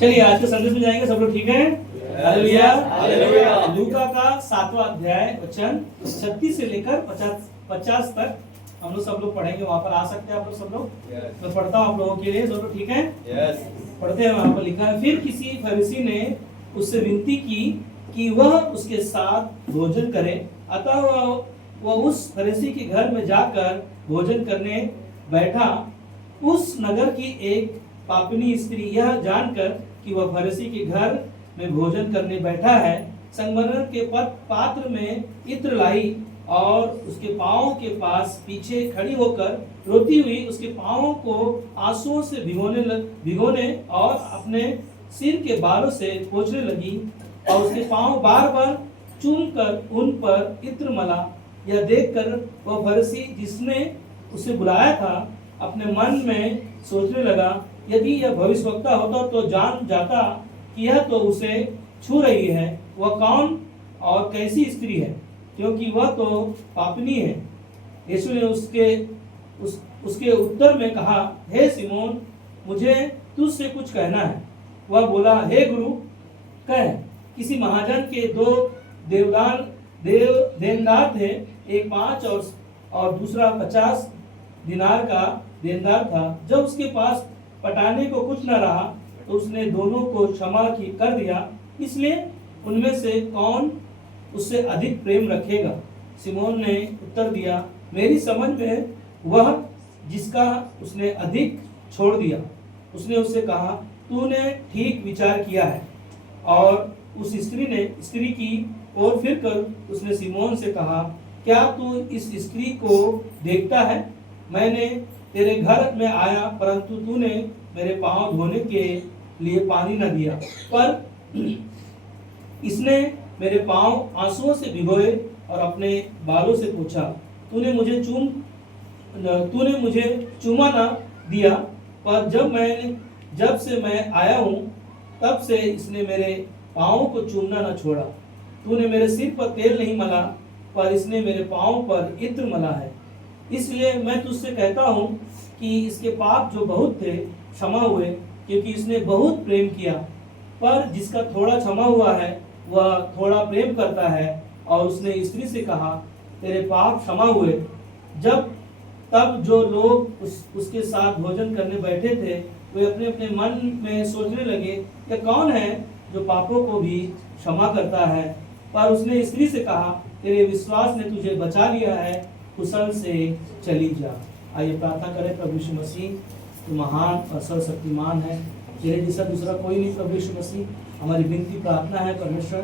चलिए आज के संदेश में जाएंगे। सब लोग ठीक है? Hallelujah hallelujah. लूका का 7वां अध्याय वचन 36 से लेकर 50 तक हम लोग सब लोग पढ़ेंगे। वहां पर आ सकते हैं आप लोग सब लोग। मैं पढ़ता हूँ आप लोगों के लिए। सब लोग ठीक है? पढ़ते हैं। वहां पर लिखा है, फिर किसी फरीसी ने उससे विनती की कि वह उसके साथ भोजन करे। अतः वह उस फरीसी के घर में जाकर भोजन करने बैठा। उस नगर की एक पापिनी स्त्री यह जानकर कि वह फरीसी के घर में भोजन करने बैठा है, संगमरमर के पात्र में इत्र लाई और उसके पांवों के पास पीछे खड़ी होकर रोती हुई उसके पांवों को आंसुओं से भिगोने और अपने सिर के बालों से पोंछने लगी और उसके पांव बार बार चूमकर उन पर इत्र मला। यह देखकर वह फरीसी जिसने उसे बुलाया था अपने मन में सोचने लगा, यदि यह भविष्यवक्ता होता तो जान जाता कि यह तो उसे छू रही है। वह कौन और कैसी स्त्री है, क्योंकि वह तो पापिनी है। यीशु ने उसके उत्तर में कहा, हे सिमोन, मुझे तुझसे कुछ कहना है। वह बोला, हे गुरु, कह। किसी महाजन के 2 देनदार थे, एक 5 और दूसरा 50 दिनार का देनदार था। जब उसके पास पटाने को कुछ न रहा तो उसने दोनों को क्षमा कर दिया। इसलिए उनमें से कौन उससे अधिक प्रेम रखेगा? सिमोन ने उत्तर दिया, मेरी समझ में वह जिसका उसने अधिक छोड़ दिया। उसने उससे कहा, तूने ठीक विचार किया है। और उस स्त्री की ओर फिरकर उसने सिमोन से कहा, क्या तू इस स्त्री को देखता है? मैंने तेरे घर में आया, परंतु तूने मेरे पांव धोने के लिए पानी न दिया, पर इसने मेरे पांव आंसुओं से भिगोए और अपने बालों से पोंछा। तूने मुझे चूमा न दिया, पर जब से मैं आया हूँ तब से इसने मेरे पांवों को चूमना न छोड़ा। तूने मेरे सिर पर तेल नहीं मला, पर इसने मेरे पांव पर इत्र मला है। इसलिए मैं तुझसे कहता हूँ कि इसके पाप जो बहुत थे क्षमा हुए, क्योंकि इसने बहुत प्रेम किया। पर जिसका थोड़ा क्षमा हुआ है वह थोड़ा प्रेम करता है। और उसने स्त्री से कहा, तेरे पाप क्षमा हुए। तब जो लोग उसके साथ भोजन करने बैठे थे वे अपने अपने मन में सोचने लगे, यह कौन है जो पापों को भी क्षमा करता है? पर उसने स्त्री से कहा, तेरे विश्वास ने तुझे बचा लिया है, कुशल से चली जा। आइए प्रार्थना करें। प्रभु यीशु मसीह, तू महान और सर्वशक्तिमान है, तेरे जैसा दूसरा कोई नहीं। प्रभु यीशु मसीह, हमारी विनती प्रार्थना है परमेश्वर,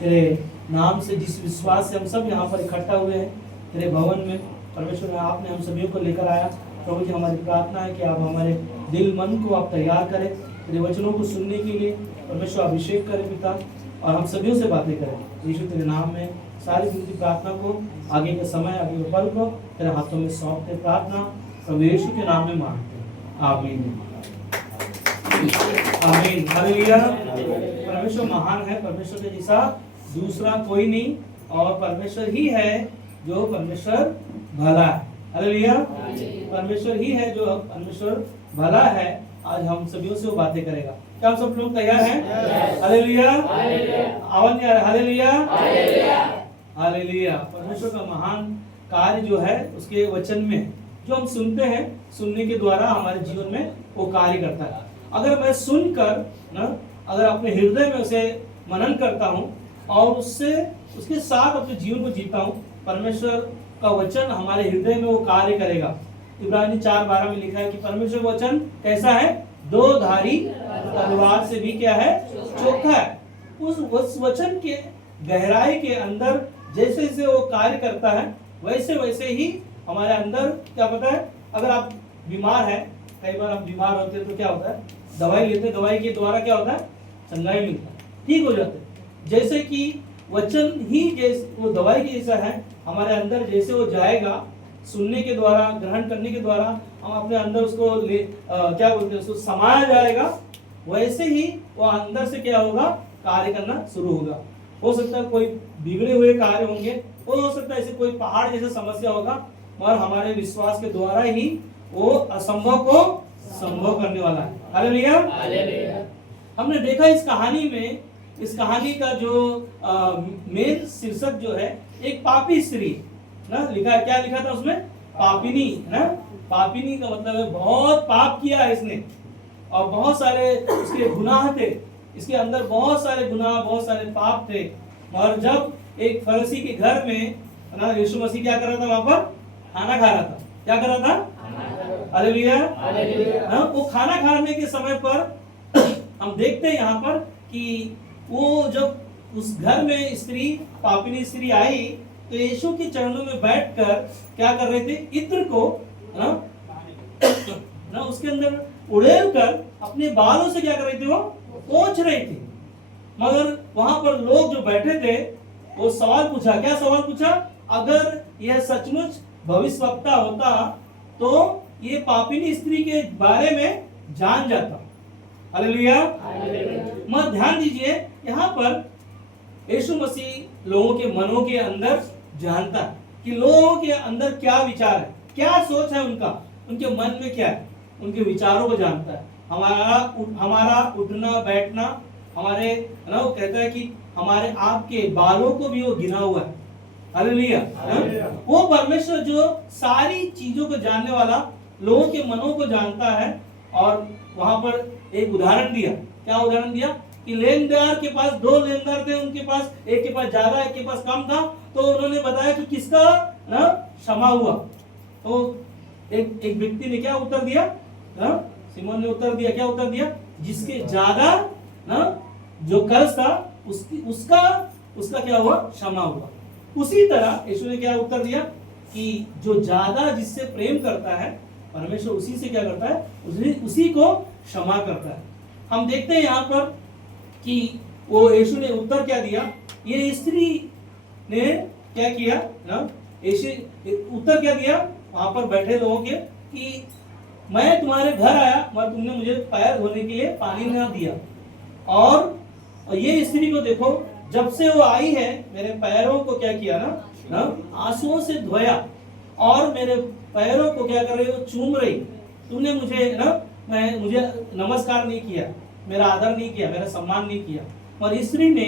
तेरे नाम से जिस विश्वास से हम सब यहाँ पर इकट्ठा हुए हैं तेरे भवन में, परमेश्वर आपने हम सभी को लेकर आया। प्रभु जी, हमारी प्रार्थना है कि आप हमारे दिल मन को आप तैयार करें तेरे वचनों को सुनने के लिए। परमेश्वर अभिषेक करें पिता, और हम सभी से बातें करें। यीशु तेरे नाम में सारी विनती प्रार्थना को आगे के समय, आगे के पल को तेरे हाथों में सौंपते प्रार्थना प्रभु यीशु के नाम में मांगते हैं, आमीन आमीन। हालेलुया। परमेश्वर महान है, परमेश्वर के जैसा दूसरा कोई नहीं, और परमेश्वर ही है जो परमेश्वर भला है। हालेलुया। परमेश्वर ही है जो परमेश्वर भला है। आज हम सभी से वो बातें करेगा। क्या हम सब लोग तैयार हैं? हालेलुया। आवाज नहीं आ रहा? Hallelujah hallelujah. परमेश्वर का महान कार्य जो है उसके वचन में जो हम सुनते हैं, सुनने के द्वारा हमारे जीवन में वो कार्य करता है। अगर मैं सुनकर अगर अपने हृदय में उसे मनन करता हूँ और उसके साथ अपने जीवन को जीता हूँ, परमेश्वर का वचन हमारे हृदय में वो कार्य करेगा। इब्रानी 4:12 में लिखा है कि परमेश्वर वचन कैसा है? 2 धारी तलवार से भी क्या है? चोखा है। उस वचन के गहराई के अंदर जैसे जैसे वो कार्य करता है वैसे वैसे ही हमारे अंदर क्या पता है। अगर आप बीमार हैं, कई बार हम बीमार होते हैं तो क्या होता है, दवाई लेते हैं, दवाई के द्वारा क्या होता है, चंगाई मिलता है, ठीक हो जाते हैं। जैसे कि वचन ही जैसे वो दवाई के जैसा है, हमारे अंदर जैसे वो जाएगा सुनने के द्वारा, ग्रहण करने के द्वारा हम अपने अंदर उसको क्या बोलते हैं, उसको समाया जाएगा, वैसे ही वो अंदर से क्या होगा, कार्य करना शुरू होगा। हो सकता है कोई बिगड़े हुए कार्य होंगे, हो सकता है ऐसे कोई पहाड़ जैसे समस्या होगा, मगर हमारे विश्वास के द्वारा ही वो असंभव को संभव करने वाला है। हालेलुया। हमने देखा इस कहानी में, इस कहानी का जो मेन शीर्षक जो है एक पापी स्त्री ना लिखा है। क्या लिखा था उसमें? पापिनी ना। पापिनी का मतलब है बहुत पाप किया है इसने, और बहुत सारे उसके गुनाह थे, इसके अंदर बहुत सारे गुनाह, बहुत सारे पाप थे। और जब एक फरीसी के घर में ना यीशु मसीह क्या कर रहा था, वहां पर खाना खा रहा था। क्या कर रहा था? हालेलुया। हाँ, वो खाना खाने के समय पर हम देखते हैं यहाँ पर कि वो जब उस घर में स्त्री, पापिनी स्त्री आई, तो यीशु के चरणों में बैठकर क्या कर रहे थे? इत्र को ना उसके अंदर उड़ेल कर अपने बालों से क्या कर रहे थे? वो पोंछ रहे थे। मगर वहां पर लोग जो बैठे थे वो सवाल पूछा। क्या सवाल पूछा? अगर यह सचमुच भविष्यवक्ता होता तो ये पापिनी स्त्री के बारे में जान जाता। हालेलुया। मत ध्यान दीजिए, यहाँ पर यीशु मसीह लोगों के मनों के अंदर जानता है कि लोगों के अंदर क्या विचार है, क्या सोच है उनका, उनके मन में क्या है, उनके विचारों को जानता है। हमारा उठना बैठना, हमारे ना वो कहता है कि हमारे आपके बालों को भी वो गिना हुआ है। हालेलुया। वो परमेश्वर जो सारी चीजों को जानने वाला, लोगों के मनों को जानता है। और वहां पर एक उदाहरण दिया। क्या उदाहरण दिया? कि लेनदार के पास दो लेनदार थे, उनके पास एक के पास ज्यादा, एक के पास कम था। तो उन्होंने बताया कि किसका ना क्षमा हुआ। तो एक व्यक्ति ने क्या उत्तर दिया? सिमोन ने उत्तर दिया। क्या उत्तर दिया? जिसके ज्यादा ना जो कर्ज था उसका क्या हुआ? क्षमा हुआ। उसी तरह यीशु ने क्या उत्तर दिया कि जो ज्यादा जिससे प्रेम करता है, परमेश्वर उसी से क्या करता है? उसी को क्षमा करता है। हम देखते हैं यहाँ पर कि वो यीशु ने उत्तर क्या दिया। ये स्त्री ने क्या किया ना? यीशु उत्तर क्या दिया वहां पर बैठे लोगों के कि मैं तुम्हारे घर आया मगर तुमने मुझे पैर धोने के लिए पानी ना दिया। और ये स्त्री को देखो, जब से वो आई है मेरे पैरों को क्या किया ना आंसुओं से धोया, और मेरे पैरों को क्या कर रही हो? चूम रही। तुमने मुझे मुझे नमस्कार नहीं किया, मेरा आदर नहीं किया, मेरा सम्मान नहीं किया। और स्त्री ने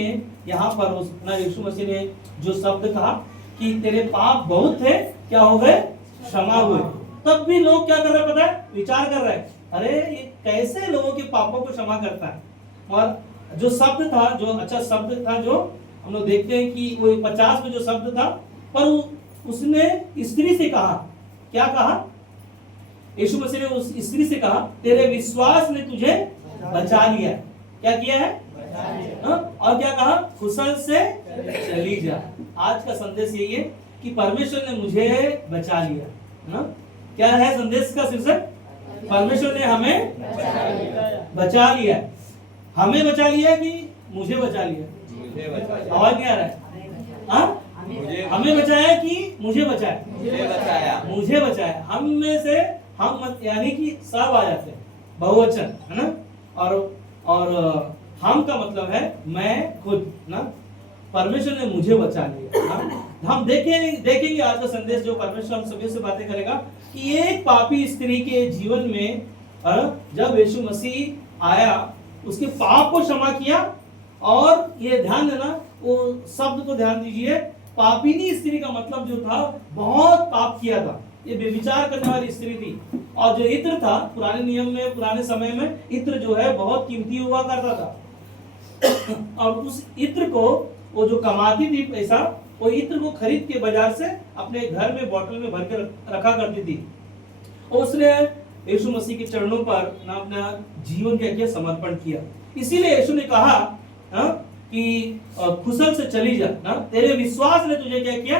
यहाँ पर यीशु मसीह ने जो शब्द कहा कि तेरे पाप बहुत थे, क्या हो गए? क्षमा हुए। तब भी लोग क्या कर रहे हैं पता है? विचार कर रहे हैं, अरे ये कैसे लोगों के पापों को क्षमा करता है। और जो शब्द था, जो अच्छा शब्द था, जो हम लोग देखते हैं कि वो 50 में जो शब्द था, पर उसने स्त्री से कहा। क्या कहा? यीशु मसीह ने उस स्त्री से कहा, तेरे विश्वास ने तुझे बचा लिया। क्या किया है? और क्या कहा? कुशल से चली जा। आज का संदेश यही है कि परमेश्वर ने मुझे बचा लिया। क्या है संदेश का शीर्षक? परमेश्वर ने हमें बचा लिया। हमें बचा लिया कि मुझे बचा लिया? आवाज नहीं आ रहा है? हमें बचाया कि मुझे बचाया? मुझे बचाया। हम में से हम यानी कि सब आ जाते हैं, बहुवचन है ना। और हम का मतलब है मैं खुद ना। परमेश्वर ने मुझे बचा लिया। हम देखेंगे आज का संदेश जो परमेश्वर हम सभी से बातें करेगा कि एक पापी स्त्री के जीवन में जब यीशु मसीह आया, उसके पाप को क्षमा किया। और ये ध्यान देना, वो शब्द को ध्यान दीजिए, पापिनी स्त्री का मतलब जो था बहुत पाप किया था, ये व्यभिचार करने वाली स्त्री थी। और जो इत्र था, पुराने नियम में, पुराने समय में इत्र जो है बहुत कीमती हुआ करता था। और उस इत्र को वो जो कमाती थी पैसा, वो इत्र को खरीद के बाजार से अपने घर में बोतल में भर के रखा करती थी। और उसने यीशु मसीह के चरणों पर ना अपना जीवन क्या समर्पण किया। इसीलिए यीशु ने कहा कि कुशल से चली जा ना, तेरे विश्वास ने तुझे क्या किया?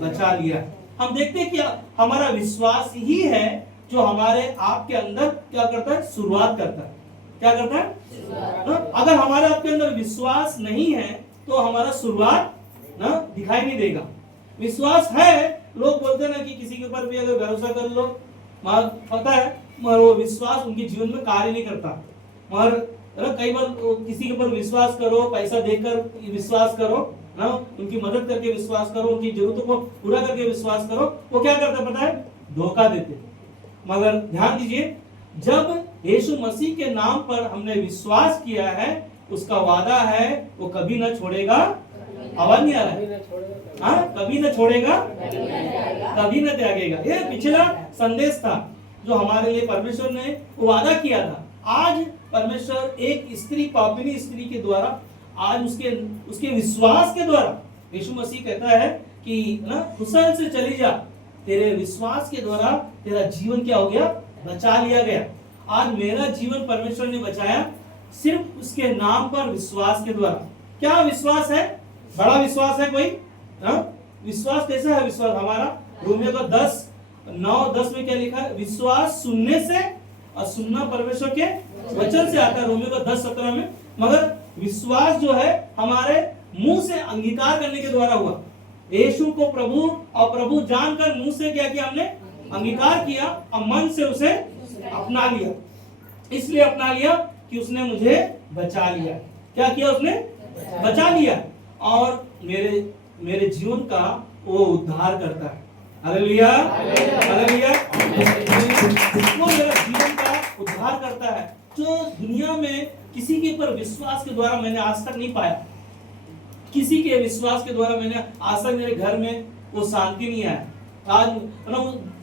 बचा लिया। हम देखते हैं कि हमारा विश्वास ही है जो हमारे आप के अंदर क्या करता है? शुरुआत करता है। क्या करता है? अगर हमारे आपके अंदर विश्वास नहीं है तो हमारा शुरुआत ना दिखाई नहीं देगा। विश्वास है, लोग बोलते हैं ना कि किसी के ऊपर भी अगर भरोसा कर लो, पता है, मगर वो विश्वास उनके जीवन में कार्य नहीं करता। मगर कई बार किसी के ऊपर विश्वास करो, पैसा देकर विश्वास करो ना, उनकी मदद करके विश्वास करो, उनकी जरूरतों को पूरा करके विश्वास करो, वो क्या करता पता है? धोखा देते। मगर ध्यान दीजिए, जब यीशु मसीह के नाम पर हमने विश्वास किया है, उसका वादा है वो कभी न छोड़ेगा। आवाज नहीं आ रहा है? हाँ, कभी न छोड़ेगा, कभी न त्यागेगा। ये पिछला संदेश था जो हमारे लिए परमेश्वर ने वादा किया था। आज परमेश्वर एक स्त्री, पापिनी स्त्री के द्वारा, आज उसके विश्वास के द्वारा यीशु मसीह कहता है कि ना, कुशल से चली जा, तेरे विश्वास के द्वारा तेरा जीवन क्या हो गया, बचा लिया गया। आज मेरा जीवन परमेश्वर ने बचाया सिर्फ उसके नाम पर विश्वास के द्वारा। क्या विश्वास है? बड़ा विश्वास है कोई? विश्वास कैसा है? विश्वास हमारा रोमियो का 10:9-10 में क्या लिखा है? विश्वास सुनने से और सुनना परमेश्वर के वचन से आता है, रोमियो का 10:17 में। मगर विश्वास जो है हमारे मुंह से अंगीकार करने के द्वारा हुआ। यीशु को प्रभु और प्रभु जानकर मुंह से क्या किया? हमने अंगीकार किया और मन से उसे अपना लिया। इसलिए अपना लिया कि उसने मुझे बचा लिया। क्या किया? उसने बचा लिया और मेरे जीवन का वो उद्धार करता है। Hallelujah, hallelujah. वो मेरा जीवन का उद्धार करता है, जो दुनिया में किसी के ऊपर विश्वास के द्वारा मैंने आज तक नहीं पाया। किसी के विश्वास के द्वारा मैंने आज तक मेरे घर में वो शांति नहीं आया। आज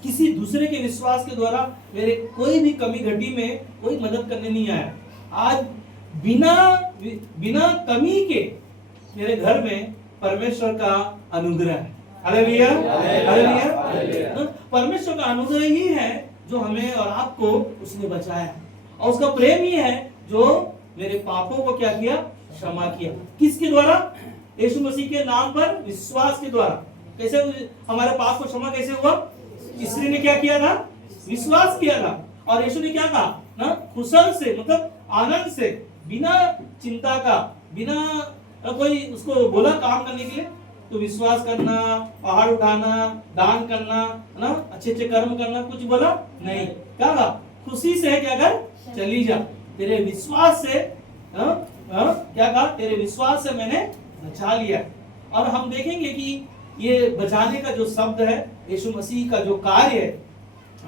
किसी दूसरे के विश्वास के द्वारा मेरे कोई भी कमी घटी में कोई मदद करने नहीं आया। आज बिना कमी के मेरे घर में परमेश्वर का अनुग्रह है। Hallelujah, hallelujah. परमेश्वर का अनुग्रह ही है जो हमें और आपको उसने बचाया, और उसका प्रेम ही है जो मेरे पापों को क्या किया? क्षमा किया। किसके द्वारा? यीशु मसीह के नाम पर विश्वास के द्वारा। कैसे हमारे पाप को क्षमा कैसे हुआ? स्त्री ने क्या किया था? विश्वास किया था। और यीशु ने क्या कहा ना? कुशल से, मतलब आनंद से, बिना चिंता का, बिना कोई उसको बोला काम करने के लिए, तो विश्वास करना, पहाड़ उठाना, दान करना, है ना, अच्छे कर्म करना, कुछ बोला नहीं। क्या कहा? खुशी से क्या कर? चली जा, तेरे विश्वास से क्या कहा? तेरे विश्वास से मैंने बचा लिया। और हम देखेंगे कि ये बचाने का जो शब्द है, यीशु मसीह का जो कार्य है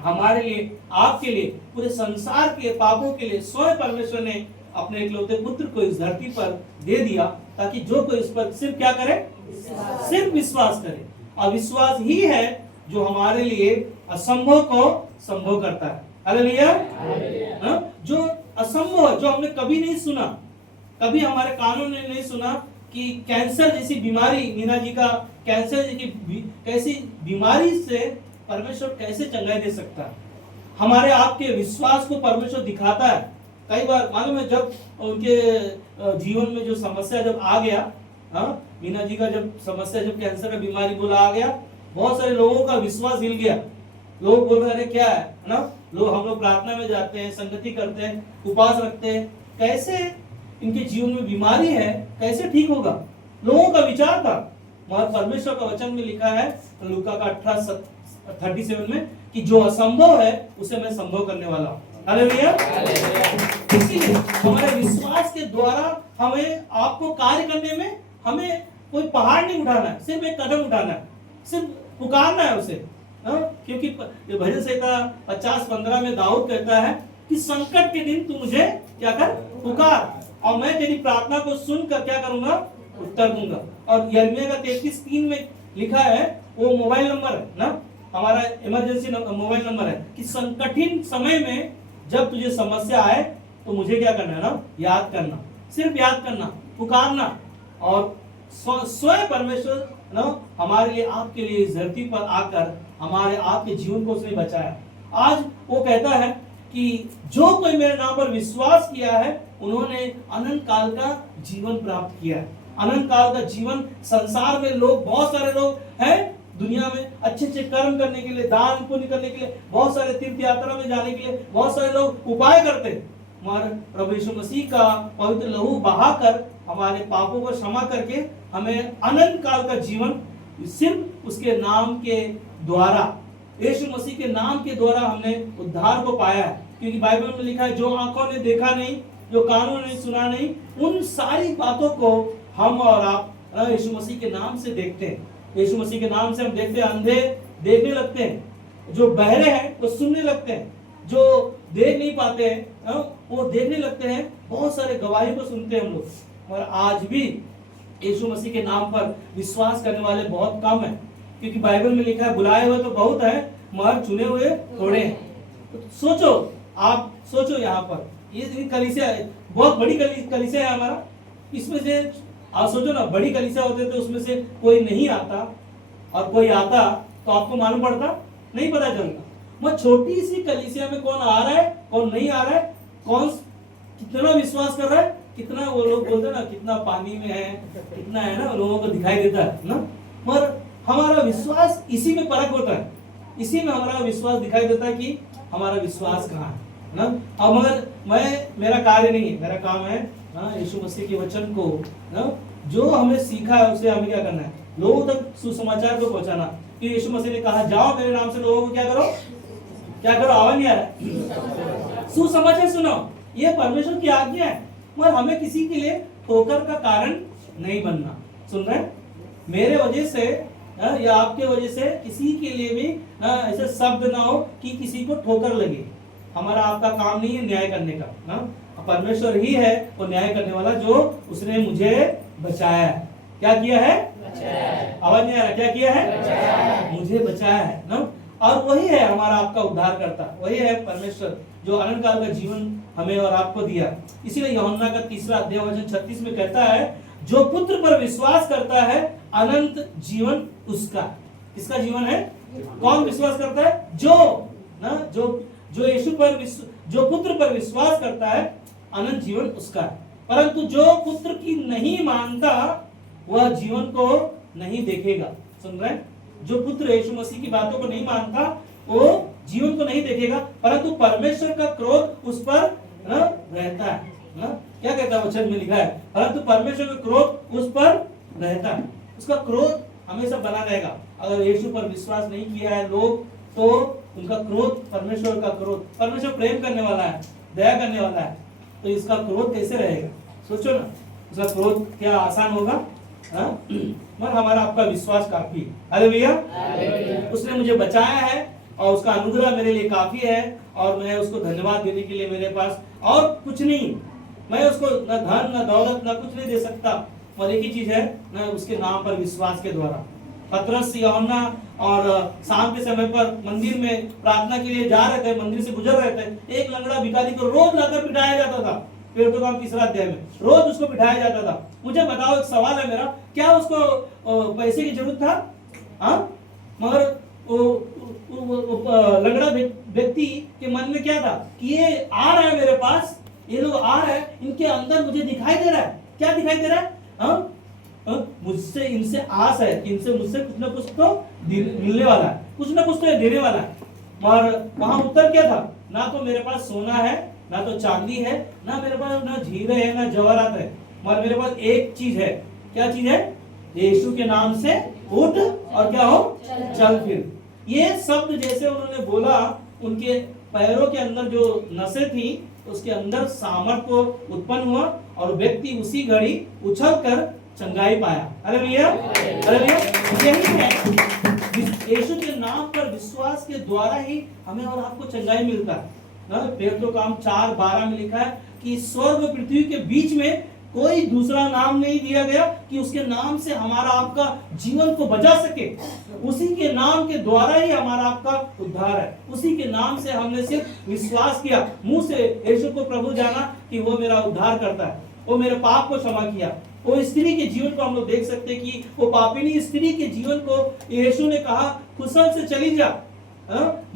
हमारे लिए, आपके लिए, पूरे संसार के पापों के लिए स्वयं परमेश्वर ने अपने इकलौते पुत्र को इस धरती पर दे दिया, ताकि जो कोई इस पर सिर्फ क्या करे? सिर्फ विश्वास करे। और विश्वास ही है जो हमारे लिए असंभव को संभव करता है। हालेलुया। जो असंभव है, जो हमने कभी नहीं सुना, कभी हमारे कानों ने नहीं सुना कि कैंसर जैसी बीमारी, मीना जी का कैंसर जैसी कैसी बीमारी से परमेश्वर कैसे चंगाई दे सकता है। हमारे आपके विश्वास को परमेश्वर दिखाता है। कई बार मालूम है, जब उनके जीवन में जो समस्या जब आ गया, मीना जी का जब समस्या, जब कैंसर का बीमारी बोला आ गया, बहुत सारे लोगों का विश्वास हिल गया। लोग बोल रहे क्या है ना, हम लोग प्रार्थना में जाते हैं, संगति करते हैं, उपवास रखते हैं, कैसे इनके जीवन में बीमारी है, कैसे ठीक होगा? लोगों का विचार था। मगर परमेश्वर का वचन में लिखा है लूका का 18:37 में कि जो असंभव है उसे मैं संभव करने वाला हूं। हालेलुया। इसीलिए हमारे विश्वास के द्वारा हमें आपको कार्य करने में हमें कोई पहाड़ नहीं उठाना है, सिर्फ एक कदम उठाना है, सिर्फ पुकारना है उसे। क्योंकि भजन संहिता 50:15 में दाऊद कहता है कि संकट के दिन तू मुझे क्या कर? पुकार, और मैं तेरी प्रार्थना को सुनकर क्या करूंगा? उत्तर दूंगा। और यिर्मयाह का 33:3 में लिखा है, वो मोबाइल नंबर है ना, हमारा इमरजेंसी मोबाइल नंबर है, कि कठिन समय में जब तुझे समस्या आए तो मुझे क्या करना है ना? याद करना, सिर्फ याद करना, पुकारना। और स्वयं परमेश्वर ना हमारे लिए, आपके लिए इस धरती पर आकर हमारे आपके जीवन को उसने बचाया। आज वो कहता है कि जो कोई मेरे नाम पर विश्वास किया है उन्होंने अनंत काल का जीवन प्राप्त किया है। अनंत काल का जीवन, संसार में लोग, बहुत सारे लोग हैं दुनिया में अच्छे कर्म करने के लिए, दान पुण्य करने के लिए, बहुत सारे तीर्थ यात्रा में जाने के लिए बहुत सारे लोग उपाय करते हैं। मगर प्रभु यीशु मसीह का पवित्र लहू बहाकर हमारे पापों को क्षमा करके हमें अनंत काल का जीवन सिर्फ उसके नाम के द्वारा, यीशु मसीह के नाम के द्वारा हमने उद्धार को पाया है। क्योंकि बाइबल में लिखा है, जो आंखों ने देखा नहीं, जो कानों ने सुना नहीं, उन सारी बातों को हम और आप यीशु मसीह के नाम से देखते हैं। यीशु मसीह के नाम से हम देखते हैं, अंधे देखने लगते हैं, जो बहरे हैं वो सुनने लगते हैं, जो देख नहीं पाते हैं, वो देखने लगते हैं, बहुत सारे गवाही को सुनते हैं हम लोग, और आज भी यीशु मसीह के नाम पर विश्वास करने वाले बहुत कम है, क्योंकि बाइबल में लिखा है बुलाए हुए तो बहुत है मगर चुने हुए थोड़े हैं। तो सोचो, आप सोचो, यहाँ पर ये कलीसिया बहुत बड़ी कलीसिया है हमारा, इसमें से आप सोचो ना, बड़ी कलीसिया होते तो उसमें से कोई नहीं आता और कोई आता तो आपको मालूम पड़ता? नहीं पता चलता। मैं छोटी सी कलीसिया में कौन आ रहा है कौन नहीं आ रहा है, कौन कितना विश्वास कर रहा है, कितना वो लोग बोलते हैं ना कितना पानी में है, कितना है ना, लोगों को दिखाई देता है ना, मगर हमारा विश्वास इसी में परख होता है, इसी में हमारा विश्वास दिखाई देता है कि हमारा विश्वास कहाँ है ना। अब मगर मेरा कार्य नहीं है, मेरा काम है यीशु मसीह के वचन को ना, जो हमने सीखा है उसे हमें क्या करना है, लोगों तक सुसमाचार को पहुंचाना। कि यीशु मसीह ने कहा जाओ मेरे नाम से लोगों को क्या करो, क्या करो, आवाज नहीं आ रहा, सुसमाचार सुनो, ये परमेश्वर की आज्ञा है, मगर हमें किसी के लिए ठोकर का कारण नहीं बनना। सुन रहे हैं? मेरे वजह से या आपके वजह से किसी के लिए भी ऐसे शब्द ना हो कि किसी को ठोकर लगे। हमारा आपका काम नहीं है न्याय करने का ना, परमेश्वर ही है वो न्याय करने वाला, जो उसने मुझे बचाया है। क्या किया है? आवाज नहीं आ रहा, क्या किया है? मुझे बचाया है ना, और वही है हमारा आपका उद्धार करता, वही है परमेश्वर जो अनंत काल का जीवन हमें और आपको दिया। इसीलिए यूहन्ना का 3 अध्याय वचन 36 में कहता है, जो पुत्र पर विश्वास करता है अनंत जीवन उसका। किसका जीवन है? कौन विश्वास करता है? जो यीशु पर जो पुत्र पर विश्वास करता है अनंत जीवन उसका है। परंतु जो पुत्र की नहीं मानता वह जीवन को नहीं देखेगा। सुन रहे हैं? जो पुत्र यीशु मसीह की बातों को नहीं मानता वो जीवन को नहीं देखेगा, परंतु परमेश्वर का क्रोध उस पर रहता है ना। क्या कहता है वचन में लिखा है? परंतु परमेश्वर का क्रोध उस पर रहता है, उसका क्रोध हमेशा बना रहेगा। अगर यीशु पर विश्वास नहीं किया है लोग, तो उनका क्रोध, परमेश्वर का क्रोध, परमेश्वर प्रेम करने वाला है, दया करने वाला है, तो इसका क्रोध कैसे रहेगा? सोचो ना, उसका क्रोध क्या आसान होगा? मगर हमारा आपका विश्वास काफी है। हालेलुया। उसने मुझे बचाया है और उसका अनुग्रह मेरे लिए काफी है, और मैं उसको धन्यवाद देने के लिए मेरे पास और कुछ नहीं, मैं उसको न धन न दौलत न कुछ नहीं दे सकता, और एक ही चीज है, न उसके नाम पर विश्वास के द्वारा। पतरस, यूहन्ना और शाम के समय पर मंदिर में प्रार्थना के लिए जा रहे थे, मंदिर से गुजर रहे थे, एक लंगड़ा भिखारी को रोज लाकर पिटाया जाता था। फिर तो काम 3 अध्याय में रोज उसको बिठाया जाता था। मुझे बताओ, एक सवाल है मेरा, क्या उसको पैसे की जरूरत था? मगर लंगड़ा व्यक्ति के मन में क्या था कि ये आ रहा है मेरे पास, ये लोग आ रहे हैं, इनके अंदर मुझे दिखाई दे रहा है, क्या दिखाई दे रहा है? मुझसे, इनसे आस है, इनसे मुझसे कुछ ना कुछ तो मिलने वाला है, कुछ ना कुछ तो देने वाला है। और वहां उत्तर क्या था? ना तो मेरे पास सोना है, ना तो चांदी है, ना मेरे पास ना हीरे है, ना जवाहरात है, मगर मेरे पास एक चीज है। क्या चीज है? यीशु के नाम से उठ और क्या हो, चल फिर। ये शब्द जैसे उन्होंने बोला, उनके पैरों के अंदर जो नसें थी उसके अंदर सामर्थ्य उत्पन्न हुआ, और व्यक्ति उसी घड़ी उछलकर चंगाई पाया। अरे भैया, अरे भैया, यही है, यीशु के नाम पर विश्वास के द्वारा ही हमें और आपको चंगाई मिलता है ना। फिर तो काम 4:12 में लिखा है कि स्वर्ग और पृथ्वी के बीच में कोई दूसरा नाम नहीं दिया गया कि उसके नाम से हमारा आपका जीवन को बचा सके। उसी के नाम के द्वारा ही हमारा आपका उद्धार है। उसी के नाम से हमने सिर्फ विश्वास किया, मुंह से यीशु को प्रभु जाना कि वो मेरा उद्धार करता है, वो मेरे पाप को क्षमा किया। वो स्त्री के जीवन को हम लोग देख सकते हैं कि वो पापिनी स्त्री के जीवन को यीशु ने कहा कुशल से चली जा,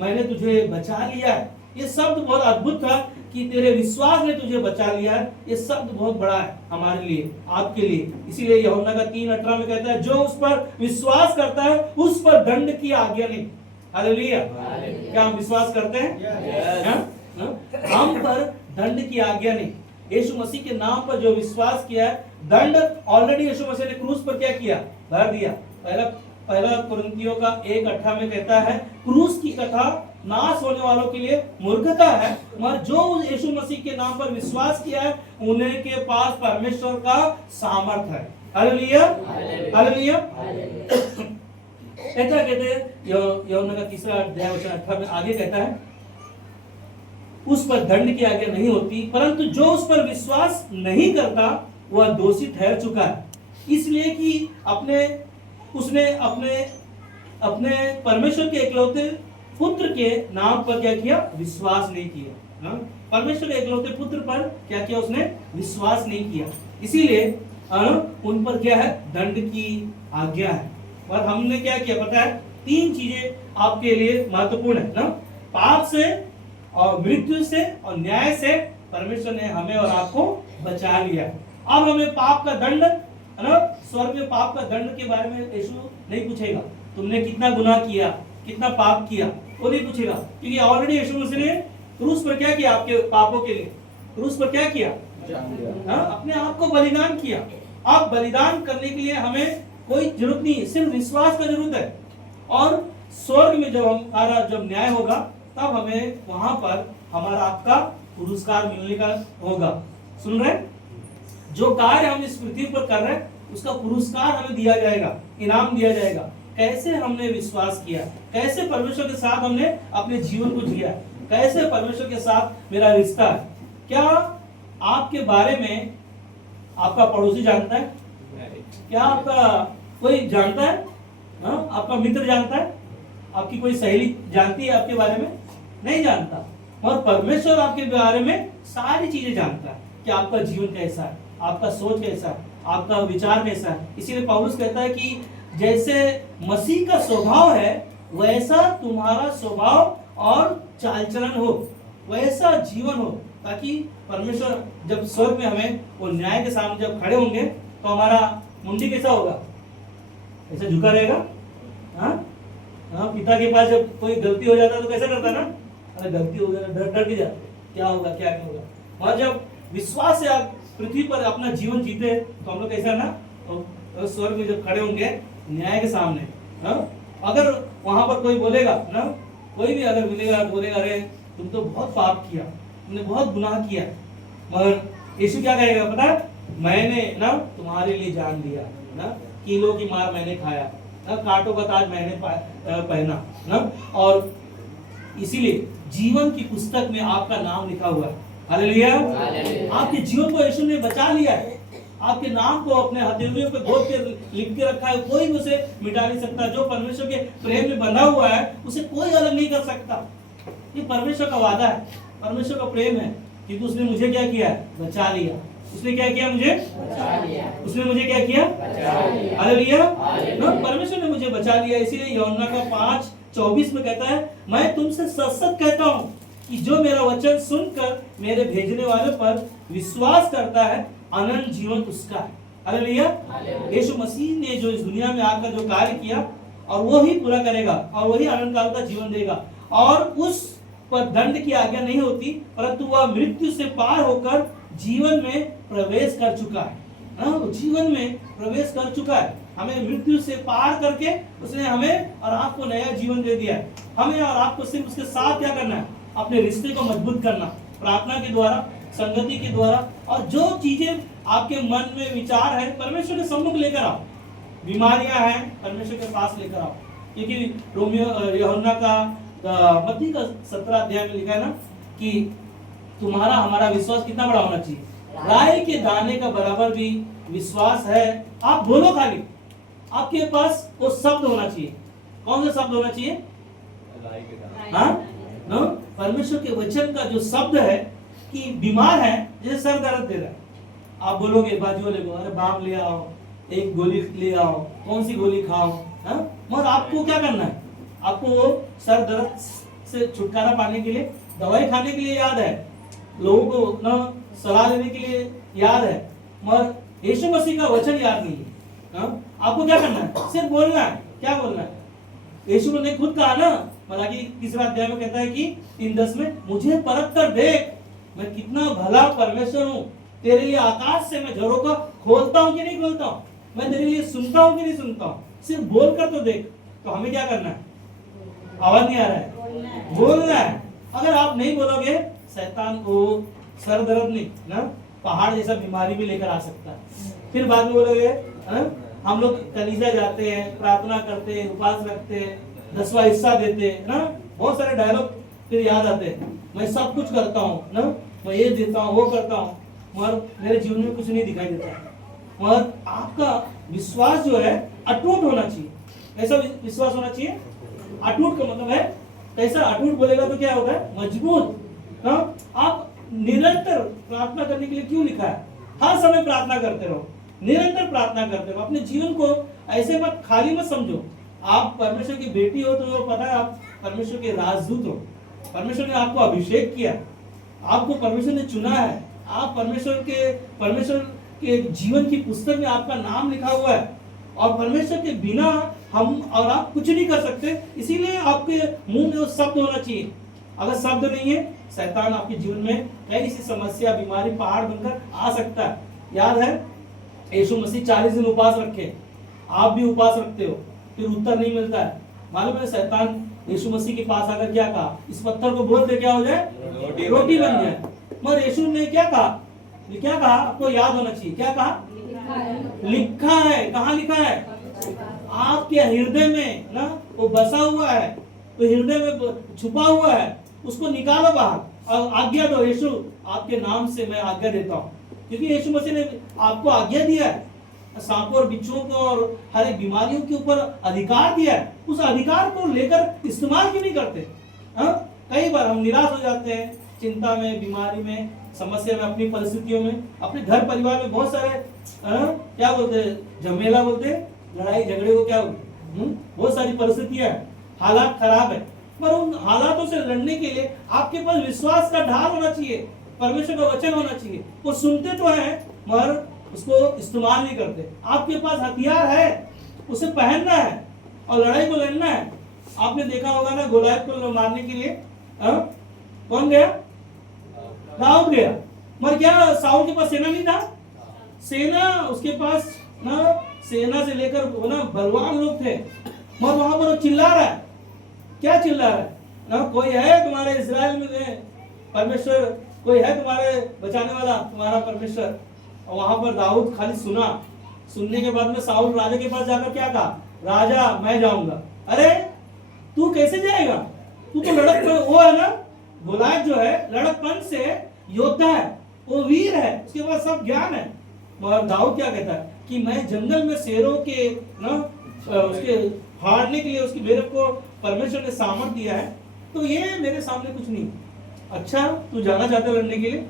मैंने तुझे बचा लिया है। ये शब्द बहुत अद्भुत था कि तेरे विश्वास ने तुझे बचा लिया है। ये शब्द बहुत बड़ा है हमारे लिए, आपके लिए। इसीलिए यूहन्ना का 3:18 में कहता है, जो उस पर विश्वास करता है उस पर दंड की आज्ञा नहीं। हालेलुया। क्या हम विश्वास करते हैं? हम पर दंड की आज्ञा नहीं। यीशु मसीह के नाम पर जो विश्वास किया है, दंड ऑलरेडी यीशु मसीह ने क्रूस पर क्या किया? भर दिया। पहला कुरिन्थियों का 1:8 में कहता है, क्रूस की कथा नाश होने वालों के लिए मूर्खता है, मगर जो यीशु मसीह के नाम पर विश्वास किया है उन्हें के पास परमेश्वर का सामर्थ है। Hallelujah, hallelujah. ऐसा कहते हैं यूहन्ना का 3 अध्याय वचन 18 में आगे कहता है, उस पर दंड की आज्ञा नहीं होती, परंतु जो उस पर विश्वास नहीं करता वह दोषी ठहर चुका है, इसलिए कि उसने अपने अपने परमेश्वर के इकलौते पुत्र के नाम पर क्या किया? विश्वास नहीं किया। हाँ? परमेश्वर के इकलौते पुत्र पर क्या किया? उसने विश्वास नहीं किया, इसीलिए उन पर क्या है? दंड की आज्ञा है। और हमने क्या किया पता है? 3 चीजें आपके लिए महत्वपूर्ण है ना, पाप से और मृत्यु से और न्याय से परमेश्वर ने हमें और आपको बचा लिया। अब हमें पाप का दंड है ना, स्वर्ग में पाप का दंड के बारे में यीशु नहीं पूछेगा, तुमने कितना गुनाह किया, कितना पाप किया, वो नहीं पूछेगा, क्योंकि ऑलरेडी यीशु मसीह ने क्रूस पर क्या किया? आपके पापों के लिए क्रूस पर क्या किया? अपने आप को बलिदान किया। अब बलिदान करने के लिए हमें कोई जरूरत नहीं, सिर्फ विश्वास का जरूरत है। और स्वर्ग में जब हमारा जब न्याय होगा तब हमें वहां पर हमारा आपका पुरस्कार मिलने का होगा। सुन रहे? जो कार्य हम इस पृथ्वी पर कर रहे हैं उसका पुरस्कार हमें दिया जाएगा, इनाम दिया जाएगा। कैसे हमने विश्वास किया, कैसे परमेश्वर के साथ हमने अपने जीवन को जिया, कैसे परमेश्वर के साथ मेरा रिश्ता है। क्या आपके बारे में आपका पड़ोसी जानता है? क्या आपका कोई जानता है? आपका मित्र जानता है? आपकी कोई सहेली जानती है आपके बारे में? नहीं जानता। और परमेश्वर आपके बारे में सारी चीजें जानता है कि आपका जीवन कैसा है, आपका सोच कैसा है, आपका विचार कैसा है। इसीलिए पौलुस कहता है कि जैसे मसीह का स्वभाव है वैसा तुम्हारा स्वभाव और चाल चलन हो, वैसा जीवन हो, ताकि परमेश्वर जब स्वर्ग में हमें वो न्याय के सामने जब खड़े होंगे तो हमारा मुंडी कैसा होगा? ऐसा झुका रहेगा। पिता के पास जब कोई गलती हो जाता है तो कैसा करता ना, अरे गलती हो गया, डर के जाते, क्या होगा क्या नहीं होगा। और जब विश्वास से आप पृथ्वी पर अपना जीवन जीते तो हम लोग कैसा ना, तो स्वर्ग में जब खड़े होंगे न्याय के सामने, अगर वहां पर कोई बोलेगा ना, कोई भी अगर मिलेगा तो बोलेगा अरे तुम तो बहुत पाप किया, तुमने बहुत गुनाह किया, मगर यीशु क्या कहेगा पता है? मैंने ना तुम्हारे लिए जान दिया ना, कीलों की मार मैंने खाया ना, कांटों का ताज मैंने पहना ना, और इसीलिए जीवन की पुस्तक में आपका नाम लिखा हुआ है। हालेलुया। आपके जीवन को यीशु ने बचा लिया है, आपके नाम को अपने हथेलियों पे गोद के लिख के रखा है, कोई उसे मिटा नहीं सकता। जो परमेश्वर के प्रेम में बंधा हुआ है उसे कोई अलग नहीं कर सकता। ये परमेश्वर का वादा है, परमेश्वर का प्रेम है, क्योंकि उसने मुझे क्या किया? बचा लिया। उसने क्या किया? मुझे बचा लिया। उसने मुझे क्या किया? बचा लिया। हालेलुया। परमेश्वर ने मुझे बचा लिया। इसीलिए यूहन्ना का 5:24 में कहता है, मैं तुमसे सच सच कहता हूँ कि जो मेरा वचन सुनकर मेरे भेजने वाले पर विश्वास करता है अनंत जीवन उसका है। हालेलुया। यीशु मसीह ने जो इस दुनिया में आकर जो कार्य किया और वो ही पूरा करेगा और वही अनंत काल का जीवन देगा। और उस पर दंड की आज्ञा नहीं होती, परंतु वह मृत्यु से पार होकर जीवन में प्रवेश कर चुका है। वो जीवन में प्रवेश कर चुका है। हमें मृत्यु से पार करके उसने हमें और आपको नया जीवन दे दिया है। हमें और आपको सिर्फ उसके साथ क्या करना है? अपने रिश्ते को मजबूत करना, प्रार्थना के द्वारा, संगति के द्वारा, और जो चीजें आपके मन में विचार है परमेश्वर के सम्मुख लेकर आओ। बीमारियां हैं परमेश्वर के पास लेकर आओ, क्योंकि यूहन्ना का मत्ती का 17 अध्याय में लिखा है ना कि तुम्हारा हमारा विश्वास कितना बड़ा होना चाहिए? राई के दाने का बराबर भी विश्वास है। आप बोलो, खाली आपके पास वो शब्द होना चाहिए। कौन सा शब्द होना चाहिए? परमेश्वर के वचन का जो शब्द है कि बीमार है, जैसे सर दर्द दे रहा है, आप बोलोगे बाजू वाले को अरे बाम ले आओ, एक गोली ले आओ, कौन सी गोली खाओ? मगर आपको क्या करना है? आपको वो सर दर्द से छुटकारा पाने के लिए दवाई खाने के लिए याद है, लोगों को ना सलाह देने के लिए याद है, मगर यीशु मसीह का वचन याद नहीं है। आपको क्या करना है? सिर्फ बोलना है। क्या बोलना है? यीशु ने खुद कहा ना, मलाकी 3 अध्याय में कहता है कि 3:10 में, मुझे परख कर देख, मैं कितना भला परमेश्वर हूँ, तेरे लिए आकाश से मैं झरों को खोलता हूँ कि नहीं खोलता हूँ, मैं तेरे लिए सुनता हूँ कि नहीं सुनता हूँ। सिर्फ बोल कर तो देख। तो हमें क्या करना है? आवाज नहीं आ रहा है? बोलना है। अगर आप नहीं बोलोगे, शैतान को सर दर्द नहीं ना, पहाड़ जैसा बीमारी भी लेकर आ सकता है। फिर बाद में बोलोगे हम लोग कलीसिया जाते हैं, प्रार्थना करते हैं, उपवास रखते हैं, 10वां हिस्सा देते हैं ना, बहुत सारे डायलॉग फिर याद आते हैं। मैं सब कुछ करता हूँ ना, मैं ये देता हूँ वो करता हूँ, मगर मेरे जीवन में कुछ नहीं दिखाई देता। मगर आपका विश्वास जो है अटूट होना चाहिए। कैसा विश्वास होना चाहिए? अटूट का मतलब है कैसा? अटूट बोलेगा तो क्या होगा? मजबूत। हाँ, आप निरंतर प्रार्थना करने के लिए क्यों लिखा है? हर समय प्रार्थना करते रहो, निरंतर प्रार्थना करते रहो। अपने जीवन को ऐसे मत खाली मत समझो। आप परमेश्वर की बेटी हो तो पता है आप परमेश्वर के राजदूत हो। परमेश्वर ने आपको अभिषेक किया, आपको परमेश्वर ने चुना है, आप परमेश्वर के जीवन की पुस्तक में आपका नाम लिखा हुआ है, और परमेश्वर के बिना हम और आप कुछ नहीं कर सकते। इसीलिए आपके मुंह में वो शब्द होना चाहिए। अगर शब्द नहीं है, शैतान आपके जीवन में कई सी समस्या, बीमारी पहाड़ बनकर आ सकता है। याद है यीशु मसीह 40 दिन उपवास रखे, आप भी उपवास रखते हो, फिर उत्तर नहीं मिलता है। मालूम है शैतान यीशु मसीह के पास आकर क्या कहा? इस पत्थर को बोल दे क्या हो जाए? रोटी बन जाए। मगर यीशु ने क्या कहा? क्या कहा? आपको याद होना चाहिए। क्या कहा? लिखा है। कहाँ लिखा है? आपके हृदय में ना वो बसा हुआ है, तो हृदय में छुपा हुआ है, उसको निकालो बाहर और आज्ञा दो। यीशु आपके नाम से मैं आज्ञा देता हूँ, क्योंकि यीशु मसीह ने आपको आज्ञा दिया है, सांपों और बिच्छुओं को और हर एक बीमारियों के ऊपर अधिकार दिया है। उस अधिकार को लेकर इस्तेमाल क्यों नहीं करते? कई बार हम निराश हो जाते हैं, चिंता में, बीमारी में, समस्या में, अपनी परिस्थितियों में, अपने घर परिवार में बहुत सारे क्या बोलते हैं, झमेला बोलते हैं, लड़ाई झगड़े को क्या बोलते, बहुत सारी परिस्थितियां, हालात खराब है। पर उन हालातों से लड़ने के लिए आपके पास विश्वास का ढाल होना चाहिए, परमेश्वर का वचन होना चाहिए। वो सुनते तो हैं मगर उसको इस्तेमाल नहीं करते। आपके पास हथियार है, उसे पहनना है और लड़ाई को लड़ना है। आपने देखा होगा ना, गोलियत को मारने के लिए कौन गया? दाऊद गया। मगर क्या साउल के पास सेना नहीं था? सेना उसके पास ना, सेना से लेकर वो ना बलवान लोग थे, मगर वहां पर वो चिल्ला रहा है। क्या चिल्ला रहा है ना? कोई है तुम्हारे इस्राएल में परमेश्वर, कोई है तुम्हारे बचाने वाला, तुम्हारा परमेश्वर। और वहां पर दाऊद खाली सुना। सुनने के बाद में साउल राजा के पास जाकर क्या कहा? राजा मैं जाऊंगा। अरे तू कैसे जाएगा? तू तो लड़क, वो है ना गोलियत जो है, लड़कपन से योद्धा है, वो वीर है, उसके पास सब ज्ञान है। मगर दाऊद क्या कहता है कि मैं जंगल में शेरों के ना उसके फाड़ने के लिए उसकी मेरे को परमेश्वर ने सामर्थ दिया है, तो ये मेरे सामने कुछ नहीं। अच्छा तू जाना चाहते लड़ने के लिए?